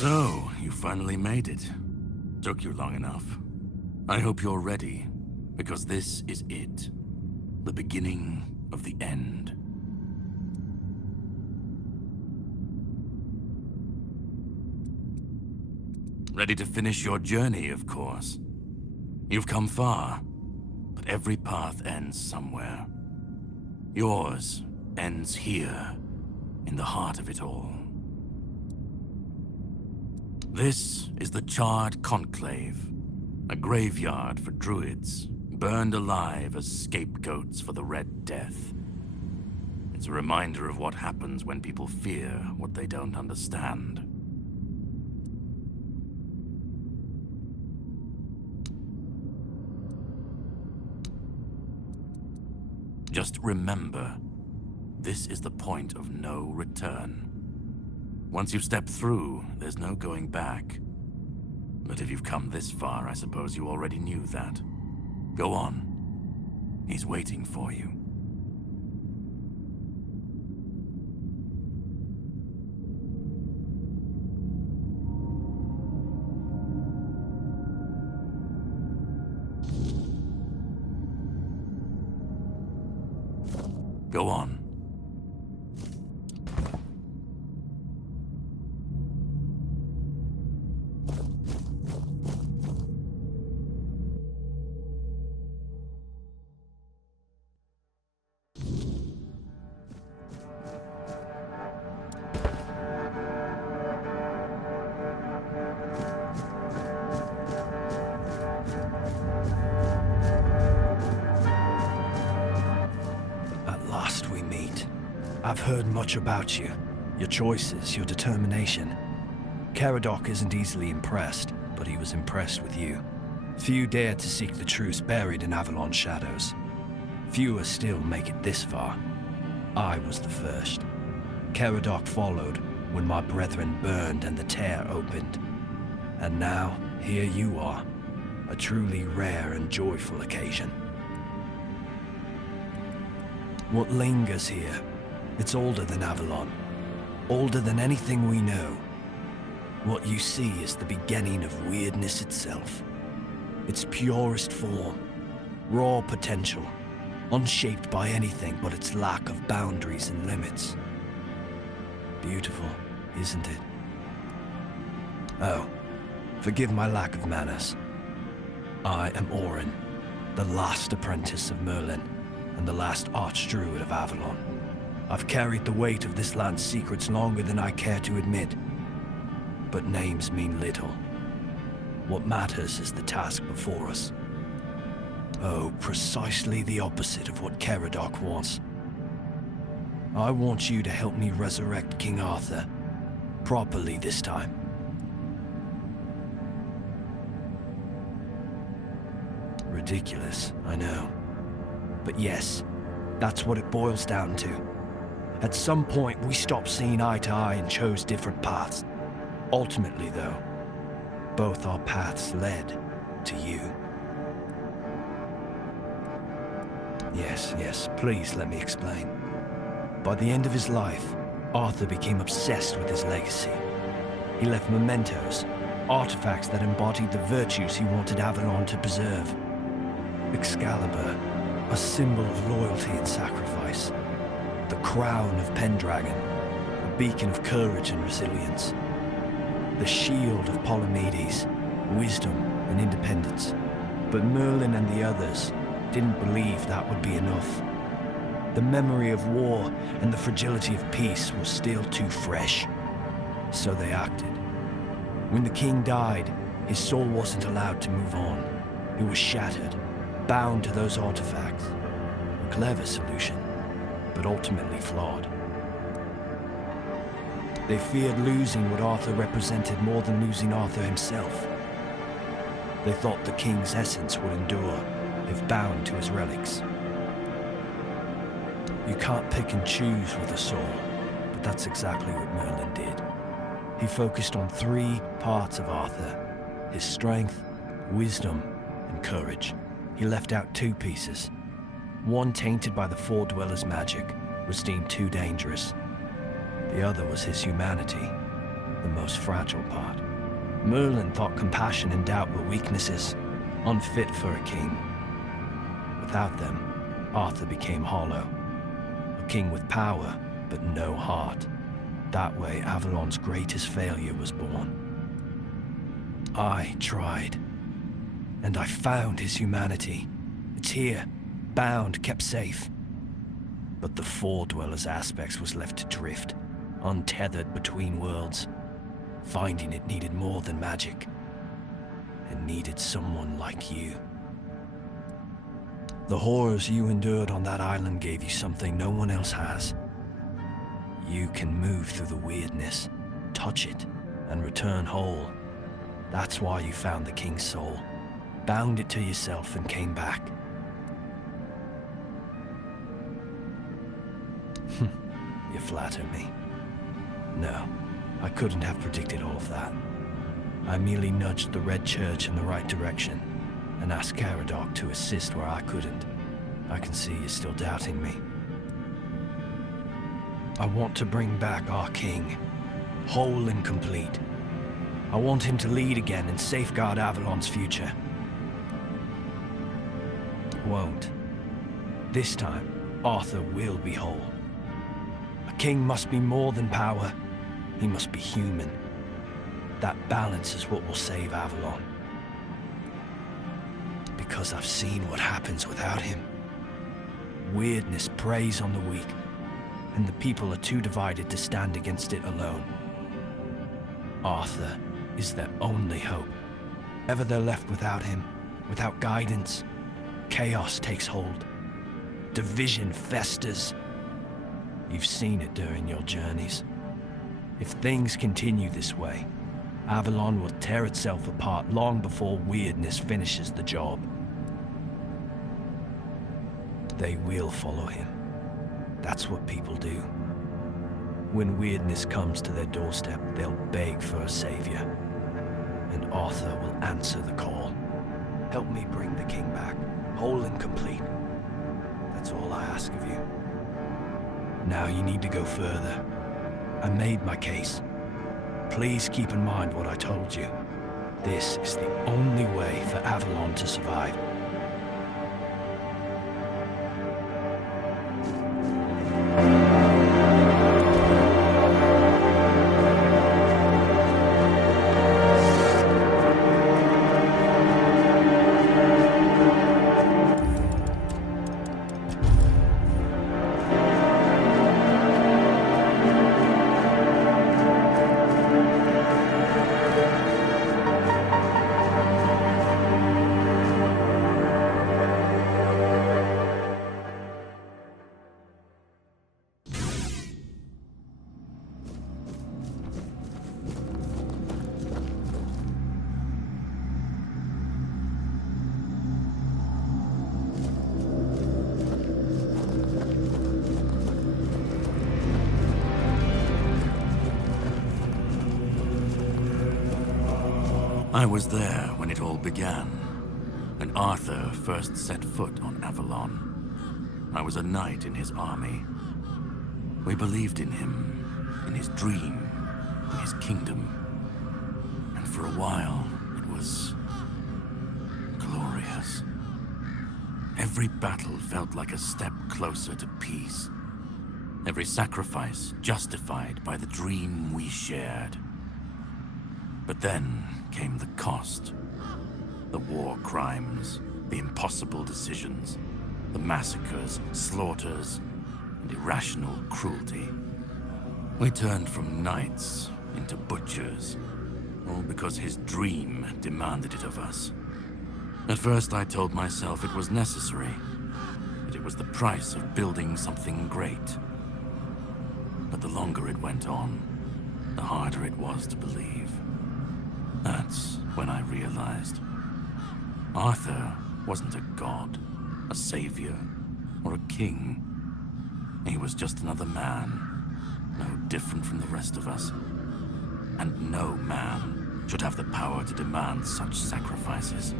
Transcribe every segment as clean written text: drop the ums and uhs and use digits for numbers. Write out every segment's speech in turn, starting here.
So, you finally made it. Took you long enough. I hope you're ready, because this is it. The beginning of the end. Ready to finish your journey, of course. You've come far, but every path ends somewhere. Yours ends here, in the heart of it all. This is the Charred Conclave, a graveyard for druids, burned alive as scapegoats for the Red Death. It's a reminder of what happens when people fear what they don't understand. Just remember, this is the point of no return. Once you've stepped through, there's no going back. But if you've come this far, I suppose you already knew that. Go on. He's waiting for you. Go on. I've heard much about you. Your choices, your determination. Caradoc isn't easily impressed, but he was impressed with you. Few dare to seek the truth buried in Avalon's shadows. Fewer still make it this far. I was the first. Caradoc followed when my brethren burned and the tear opened. And now, here you are. A truly rare and joyful occasion. What lingers here? It's older than Avalon. Older than anything we know. What you see is the beginning of weirdness itself. Its purest form. Raw potential. Unshaped by anything but its lack of boundaries and limits. Beautiful, isn't it? Oh, forgive my lack of manners. I am Orin, the last apprentice of Merlin, and the last archdruid of Avalon. I've carried the weight of this land's secrets longer than I care to admit. But names mean little. What matters is the task before us. Oh, precisely the opposite of what Caradoc wants. I want you to help me resurrect King Arthur. Properly this time. Ridiculous, I know. But yes, that's what it boils down to. At some point, we stopped seeing eye to eye and chose different paths. Ultimately, though, both our paths led to you. Yes, please let me explain. By the end of his life, Arthur became obsessed with his legacy. He left mementos, artifacts that embodied the virtues he wanted Avalon to preserve. Excalibur, a symbol of loyalty and sacrifice. The crown of Pendragon, a beacon of courage and resilience. The shield of Palamedes, wisdom and independence. But Merlin and the others didn't believe that would be enough. The memory of war and the fragility of peace was still too fresh. So they acted. When the king died, his soul wasn't allowed to move on. It was shattered, bound to those artifacts. A clever solution, but ultimately flawed. They feared losing what Arthur represented more than losing Arthur himself. They thought the king's essence would endure if bound to his relics. You can't pick and choose with a soul, but that's exactly what Merlin did. He focused on 3 parts of Arthur: his strength, wisdom, and courage. He left out 2 pieces. One, tainted by the Four Dwellers' magic, was deemed too dangerous. The other was his humanity. the most fragile part. Merlin thought compassion and doubt were weaknesses, unfit for a king. Without them, Arthur became hollow. A king with power, but no heart. That way, Avalon's greatest failure was born. I tried, and I found his humanity. It's here, bound, kept safe. But the Four Dwellers' aspects was left to drift, untethered between worlds. Finding it needed more than magic. It needed someone like you. The horrors you endured on that island gave you something no one else has. You can move through the weirdness, touch it, and return whole. That's why you found the King's soul, bound it to yourself, and came back. You flatter me. No, I couldn't have predicted all of that. I merely nudged the Red Church in the right direction, and asked Caradoc to assist where I couldn't. I can see you're still doubting me. I want to bring back our king, whole and complete. I want him to lead again and safeguard Avalon's future. Won't. This time, Arthur will be whole. A king must be more than power. He must be human. That balance is what will save Avalon. Because I've seen what happens without him. Weirdness preys on the weak, and the people are too divided to stand against it alone. Arthur is their only hope. Ever they're left without him, without guidance, chaos takes hold. Division festers. You've seen it during your journeys. If things continue this way, Avalon will tear itself apart long before weirdness finishes the job. They will follow him. That's what people do. When weirdness comes to their doorstep, they'll beg for a savior. And Arthur will answer the call. Help me bring the king back, whole and complete. That's all I ask of you. Now you need to go further. I made my case. Please keep in mind what I told you. This is the only way for Avalon to survive. I was there when it all began, when Arthur first set foot on Avalon. I was a knight in his army. We believed in him, in his dream, in his kingdom. And for a while, it was glorious. Every battle felt like a step closer to peace. Every sacrifice justified by the dream we shared. But then came the cost. The war crimes, the impossible decisions, the massacres, slaughters, and irrational cruelty. We turned from knights into butchers, all because his dream demanded it of us. At first I told myself it was necessary, that it was the price of building something great. But the longer it went on, the harder it was to believe. That's when I realized Arthur wasn't a god, a savior, or a king. He was just another man, no different from the rest of us. And no man should have the power to demand such sacrifices.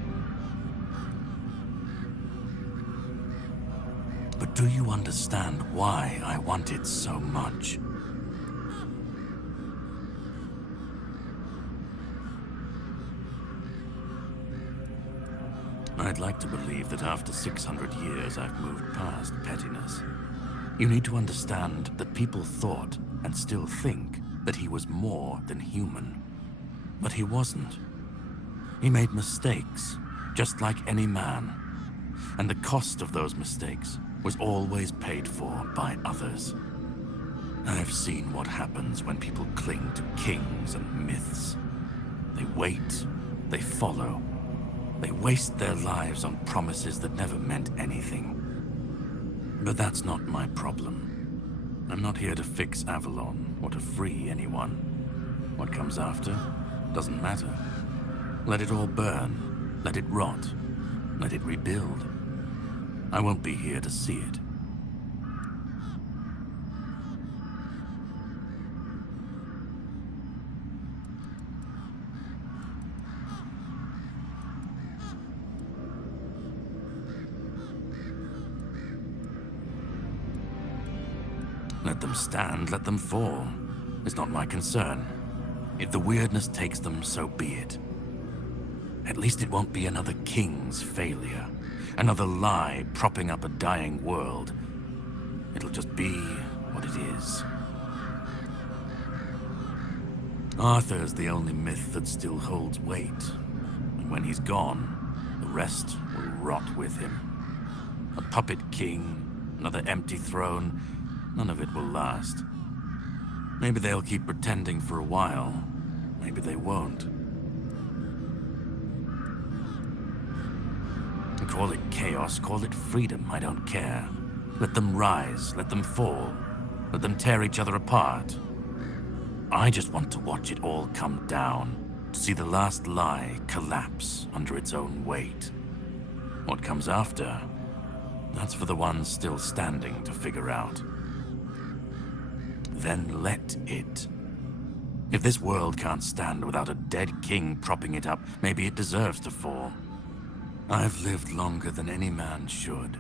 But do you understand why I wanted so much? like to believe that after 600 years I've moved past pettiness. You need to understand that people thought, and still think, that he was more than human. But he wasn't. He made mistakes, just like any man. And the cost of those mistakes was always paid for by others. I've seen what happens when people cling to kings and myths. They wait, they follow, they waste their lives on promises that never meant anything. But that's not my problem. I'm not here to fix Avalon or to free anyone. What comes after doesn't matter. Let it all burn, let it rot, let it rebuild. I won't be here to see it. Let them stand, let them fall. It's not my concern. If the weirdness takes them, so be it. At least it won't be another king's failure. Another lie propping up a dying world. It'll just be what it is. Arthur's the only myth that still holds weight. And when he's gone, the rest will rot with him. A puppet king, another empty throne, none of it will last. Maybe they'll keep pretending for a while. Maybe they won't. Call it chaos, call it freedom, I don't care. Let them rise, let them fall, let them tear each other apart. I just want to watch it all come down, to see the last lie collapse under its own weight. What comes after, that's for the ones still standing to figure out. Then let it. If this world can't stand without a dead king propping it up, maybe it deserves to fall. I've lived longer than any man should,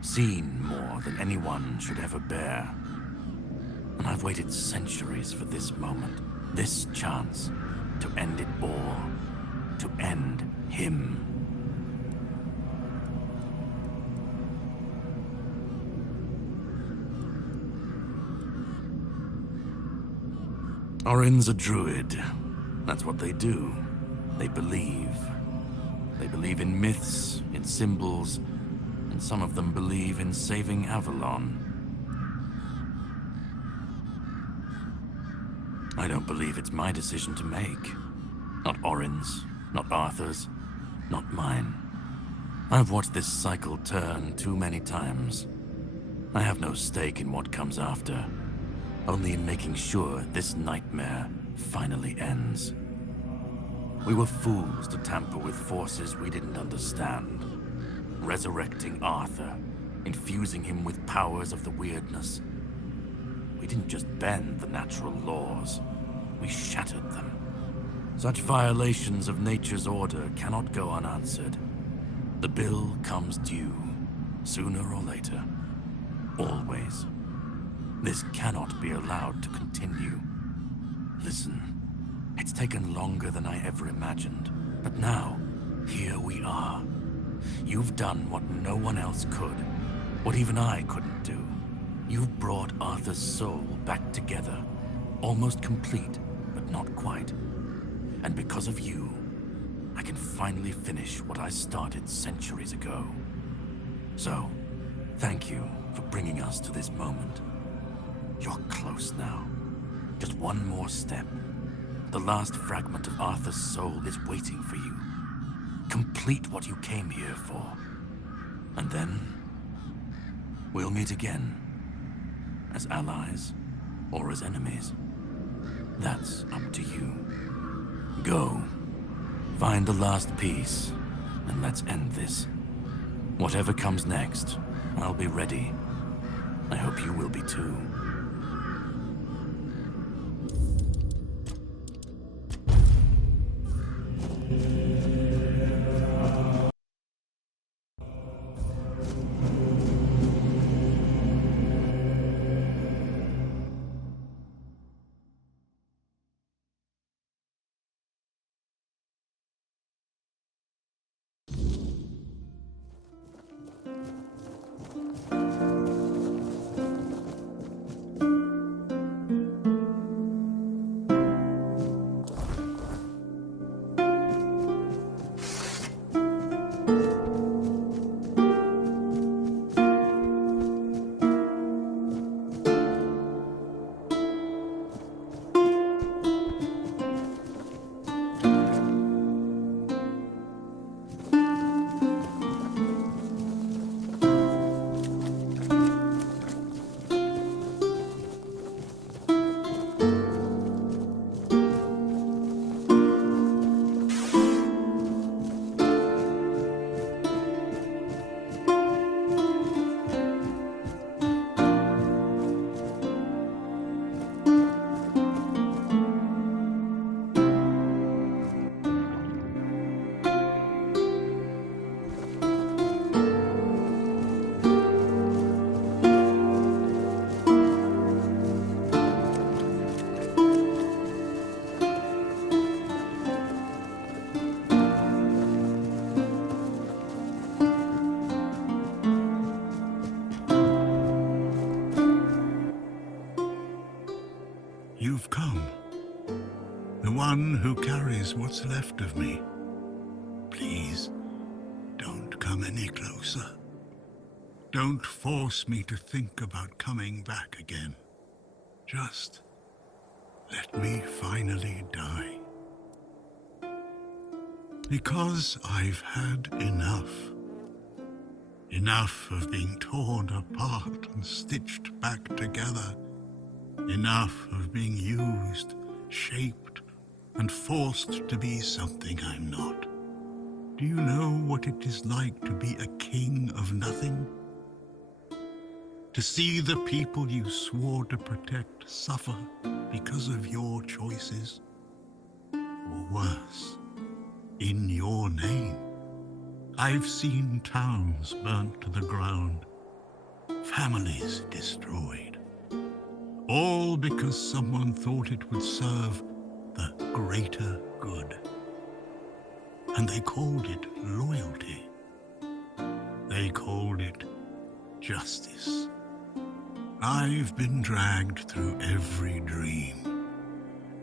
seen more than anyone should ever bear. And I've waited centuries for this moment, this chance, to end it all, to end him. Orin's a druid. That's what they do. They believe. They believe in myths, in symbols, and some of them believe in saving Avalon. I don't believe it's my decision to make. Not Orin's, not Arthur's, not mine. I've watched this cycle turn too many times. I have no stake in what comes after, only in making sure this nightmare finally ends. We were fools to tamper with forces we didn't understand. Resurrecting Arthur, infusing him with powers of the weirdness. We didn't just bend the natural laws, we shattered them. Such violations of nature's order cannot go unanswered. The bill comes due, sooner or later. Always. This cannot be allowed to continue. Listen. It's taken longer than I ever imagined, but now, here we are. You've done what no one else could, what even I couldn't do. You've brought Arthur's soul back together, almost complete, but not quite. And because of you, I can finally finish what I started centuries ago. So, thank you for bringing us to this moment. You're close now. Just one more step. The last fragment of Arthur's soul is waiting for you. Complete what you came here for. And then, we'll meet again. As allies, or as enemies. That's up to you. Go. Find the last piece, and let's end this. Whatever comes next, I'll be ready. I hope you will be too. you've come. The one who carries what's left of me. Please, don't come any closer. Don't force me to think about coming back again. Just let me finally die. Because I've had enough. Enough of being torn apart and stitched back together. Enough of being used, shaped, and forced to be something I'm not. Do you know what it is like to be a king of nothing? To see the people you swore to protect suffer because of your choices? Or worse, in your name. I've seen towns burnt to the ground, families destroyed, all because someone thought it would serve the greater good. And they called it loyalty. They called it justice. I've been dragged through every dream,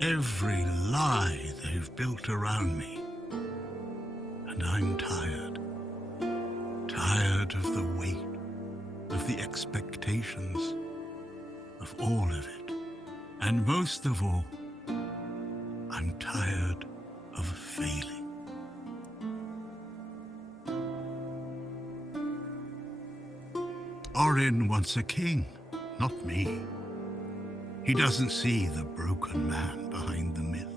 every lie they've built around me. And I'm tired. Tired of the weight, of the expectations, of all of it. And most of all, I'm tired of failing. Orin wants a king, not me. He doesn't see the broken man behind the myth.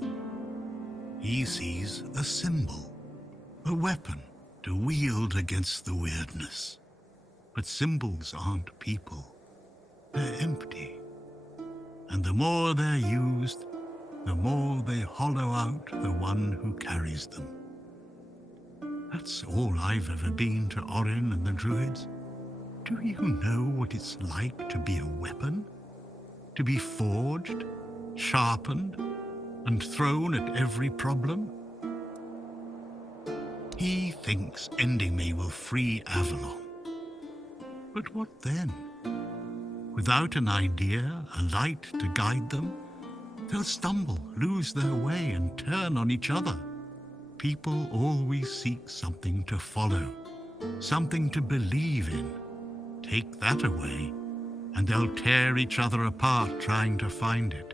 He sees a symbol, a weapon to wield against the weirdness. But symbols aren't people. They're empty. And the more they're used, the more they hollow out the one who carries them. That's all I've ever been to Orin and the Druids. Do you know what it's like to be a weapon? To be forged, sharpened, and thrown at every problem? He thinks ending me will free Avalon. But what then? Without an idea, a light to guide them, they'll stumble, lose their way, and turn on each other. People always seek something to follow, something to believe in. Take that away, and they'll tear each other apart trying to find it.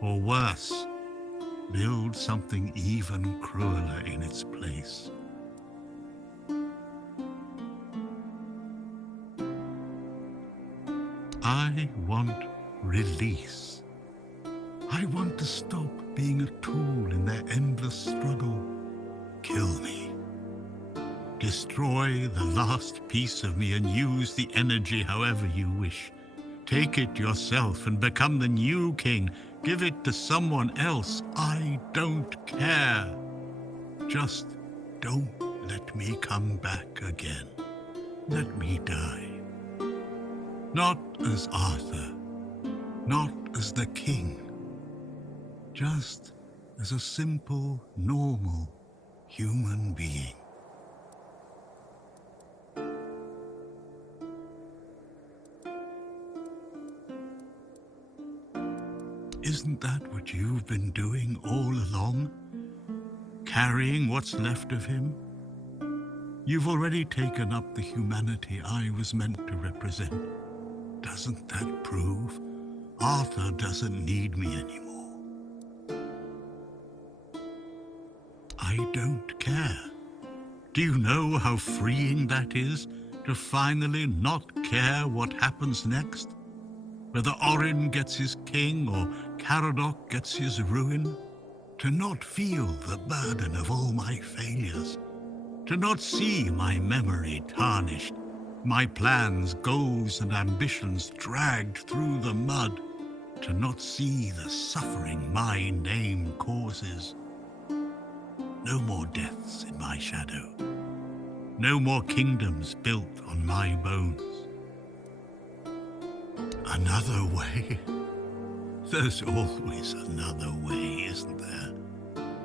Or worse, build something even crueler in its place. I want release. I want to stop being a tool in their endless struggle. Kill me. Destroy the last piece of me and use the energy however you wish. Take it yourself and become the new king. Give it to someone else. I don't care. Just don't let me come back again. Let me die. Not as Arthur, not as the king, just as a simple, normal human being. Isn't that what you've been doing all along? Carrying what's left of him? You've already taken up the humanity I was meant to represent. Doesn't that prove Arthur doesn't need me anymore? I don't care. Do you know how freeing that is, to finally not care what happens next? Whether Orin gets his king or Caradoc gets his ruin? To not feel the burden of all my failures? To not see my memory tarnished, my plans, goals, and ambitions dragged through the mud? To not see the suffering my name causes? No more deaths in my shadow. No more kingdoms built on my bones. Another way? There's always another way, isn't there?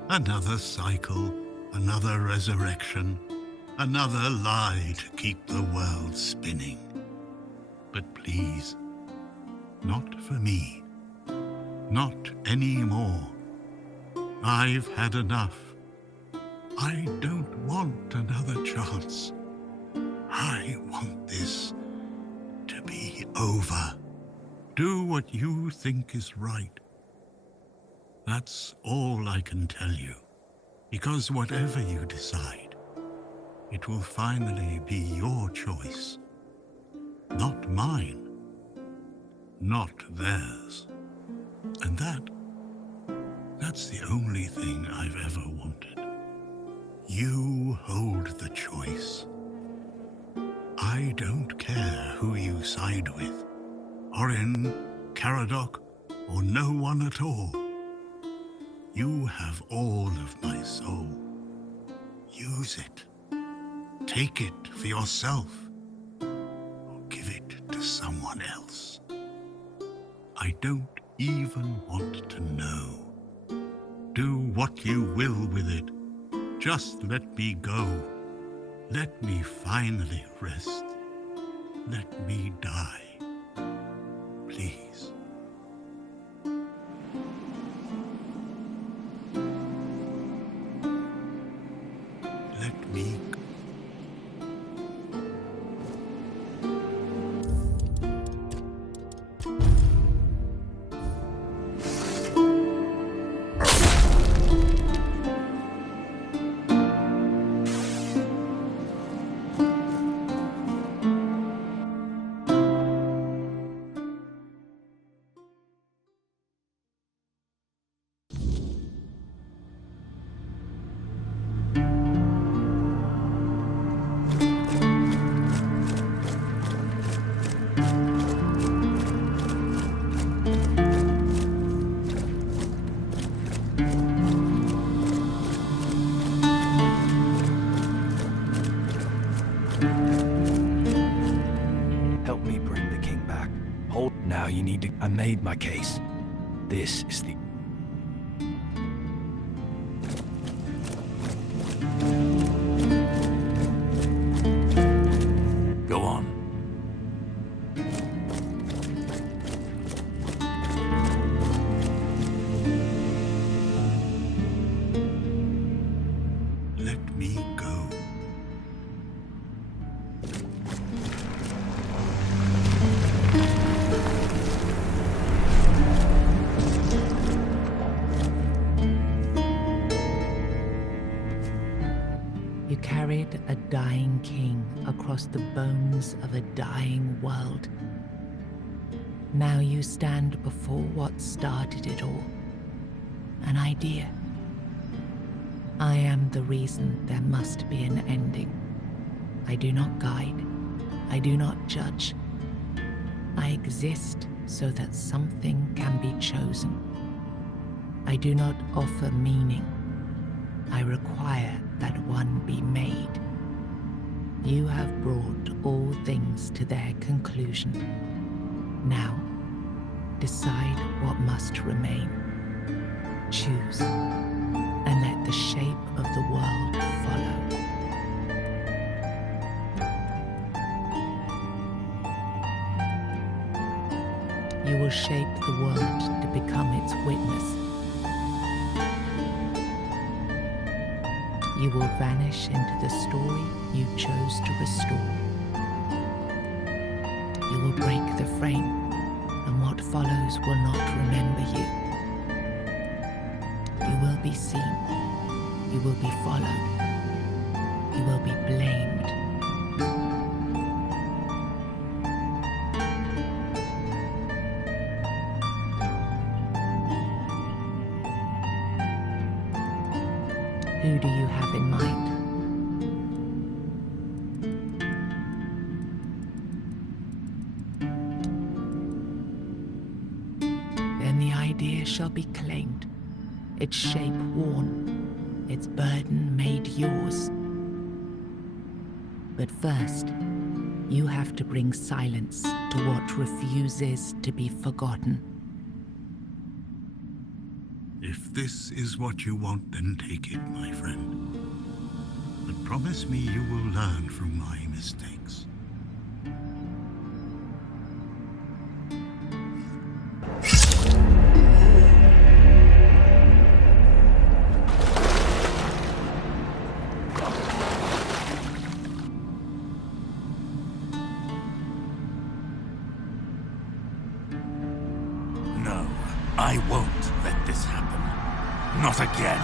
Another cycle, another resurrection, another lie to keep the world spinning. But please, not for me. Not anymore. I've had enough. I don't want another chance. I want this to be over. Do what you think is right. That's all I can tell you. Because whatever you decide, it will finally be your choice. Not mine. Not theirs. And that's the only thing I've ever wanted. You hold the choice. I don't care who you side with. Orin, Caradoc, or no one at all. You have all of my soul. Use it. Take it for yourself. Or give it to someone else. I don't even want to know. Do what you will with it. Just let me go. Let me finally rest. Let me die. Please. Let me go. Help me bring the king back. Hold. Now you need to. I made my case. This is the. Go on. Let me go. You carried a dying king across the bones of a dying world. Now you stand before what started it all. An idea. I am the reason there must be an ending. I do not guide. I do not judge. I exist so that something can be chosen. I do not offer meaning. I require that one be made. You have brought all things to their conclusion. Now, decide what must remain. Choose, and let the shape of the world follow. You will shape the world to become its witness. You will vanish into the story you chose to restore. You will break the frame, and what follows will not remember you. You will be seen. You will be followed. You will be blamed. Who do you have in mind? Then the idea shall be claimed, its shape worn, its burden made yours. But first, you have to bring silence to what refuses to be forgotten. If this is what you want, then take it, my friend. But promise me you will learn from my mistakes. I won't let this happen. Not again.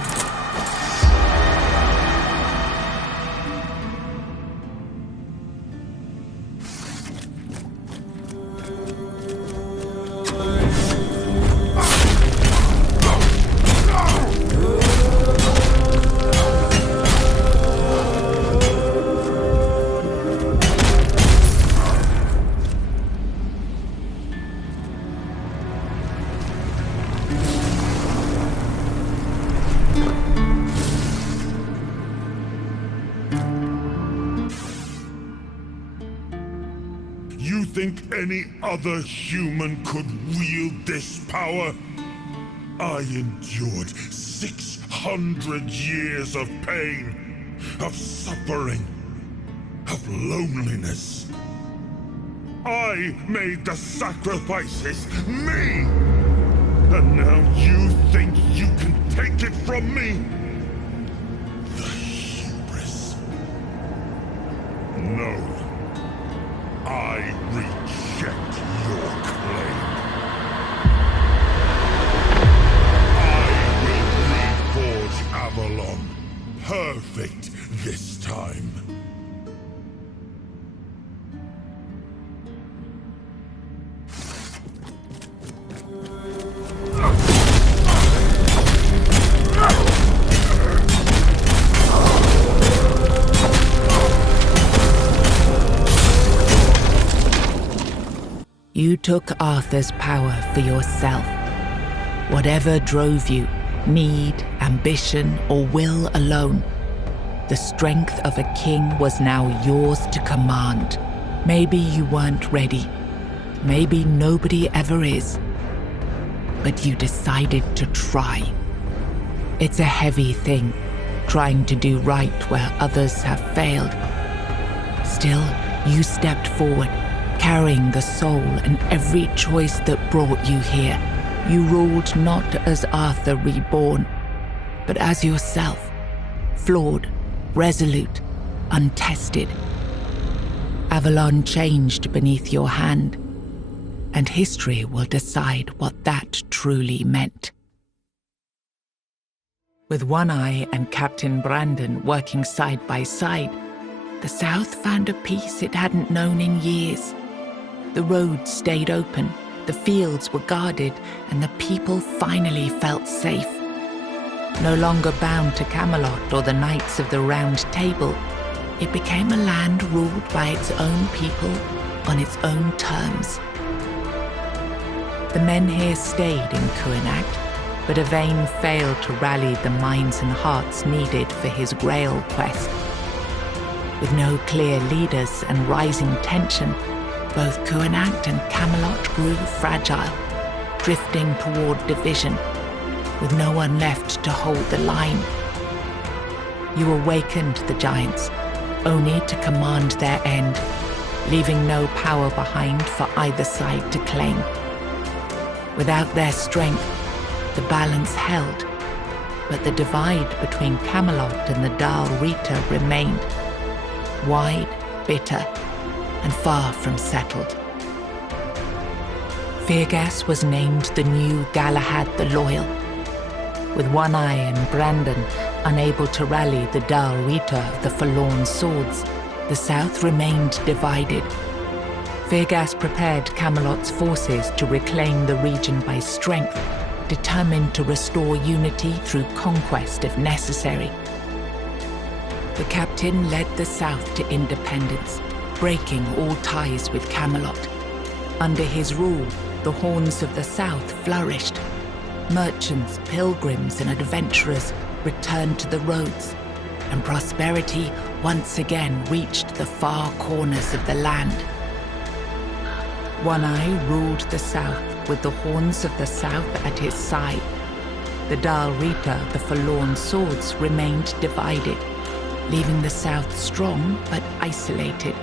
You think any other human could wield this power? I endured 600 years of pain, of suffering, of loneliness. I made the sacrifices, me! And now you think you can take it from me? The hubris. No. I reject your claim. I will reforge Avalon. Perfect this time. You took Arthur's power for yourself. Whatever drove you, need, ambition, or will alone, the strength of a king was now yours to command. Maybe you weren't ready. Maybe nobody ever is. But you decided to try. It's a heavy thing, trying to do right where others have failed. Still, you stepped forward, carrying the soul and every choice that brought you here. You ruled not as Arthur reborn, but as yourself, flawed, resolute, untested. Avalon changed beneath your hand, and history will decide what that truly meant. With One Eye and Captain Brandon working side by side, the South found a peace it hadn't known in years. The roads stayed open, the fields were guarded, and the people finally felt safe. No longer bound to Camelot or the Knights of the Round Table, it became a land ruled by its own people on its own terms. The men here stayed in Kuanacht, but Yvain failed to rally the minds and hearts needed for his Grail quest. With no clear leaders and rising tension, both Kuanacht and Camelot grew fragile, drifting toward division, with no one left to hold the line. You awakened the giants, only to command their end, leaving no power behind for either side to claim. Without their strength, the balance held, but the divide between Camelot and the Dal Rita remained, wide, bitter, and far from settled. Firgas was named the new Galahad the Loyal. With One Eye and Brandon unable to rally the Dal Rita of the Forlorn Swords, the South remained divided. Firgas prepared Camelot's forces to reclaim the region by strength, determined to restore unity through conquest if necessary. The captain led the South to independence, breaking all ties with Camelot. Under his rule, the Horns of the South flourished. Merchants, pilgrims, and adventurers returned to the roads, and prosperity once again reached the far corners of the land. One Eye ruled the South with the Horns of the South at his side. The Dal Rita, the Forlorn Swords, remained divided, leaving the South strong but isolated.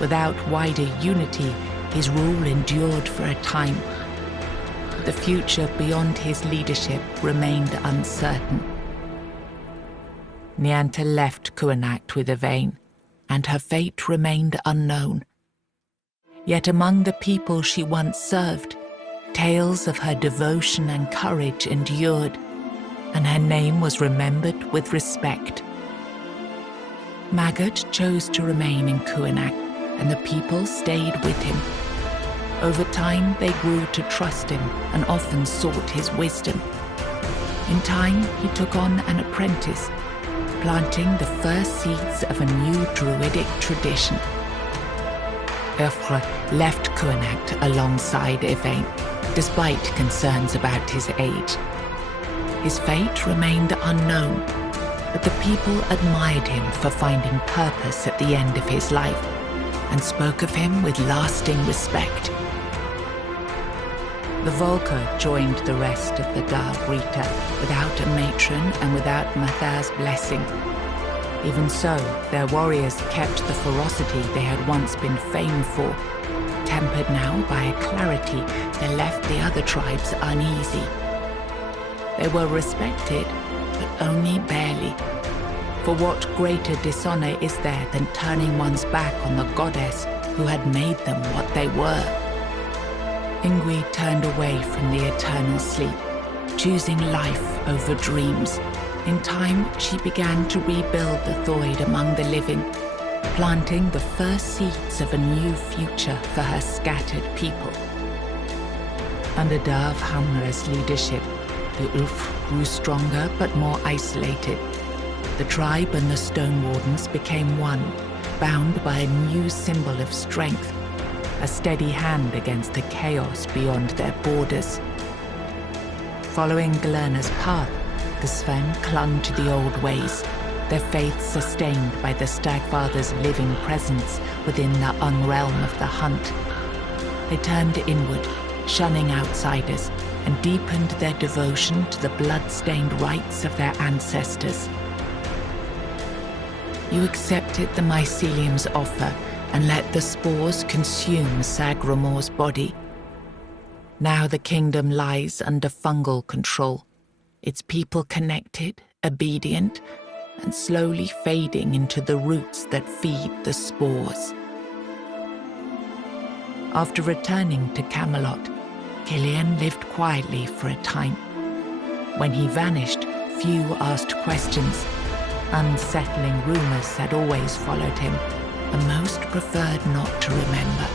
Without wider unity, his rule endured for a time. The future beyond his leadership remained uncertain. Nianta left Kuanacht with Yvain, and her fate remained unknown. Yet among the people she once served, Tales of her devotion and courage endured, and her name was remembered with respect. Maggot chose to remain in Kuanak, and the people stayed with him. Over time, they grew to trust him and often sought his wisdom. In time, he took on an apprentice, planting the first seeds of a new druidic tradition. Eufre left Kuanak alongside Yvain, despite concerns about his age. His fate remained unknown, but the people admired him for finding purpose at the end of his life and spoke of him with lasting respect. The Volker joined the rest of the Dar Rita without a matron and without Mathar's blessing. Even so, their warriors kept the ferocity they had once been famed for, tempered now by a clarity that left the other tribes uneasy. They were respected, but only barely. For what greater dishonor is there than turning one's back on the goddess who had made them what they were? Ingui turned away from the eternal sleep, choosing life over dreams. In time, she began to rebuild the Thoid among the living, planting the first seeds of a new future for her scattered people. Under Dav Hamra's leadership, the Ulf grew stronger but more isolated. The tribe and the Stone Wardens became one, bound by a new symbol of strength, a steady hand against the chaos beyond their borders. Following Galerna's path, the Sven clung to the old ways, their faith sustained by the Stagfather's living presence within the unrealm of the hunt. They turned inward, shunning outsiders, and deepened their devotion to the blood-stained rites of their ancestors. You accepted the mycelium's offer and let the spores consume Sagramor's body. Now the kingdom lies under fungal control, its people connected, obedient, and slowly fading into the roots that feed the spores. After returning to Camelot, Killian lived quietly for a time. When he vanished, few asked questions. Unsettling rumors had always followed him, and most preferred not to remember.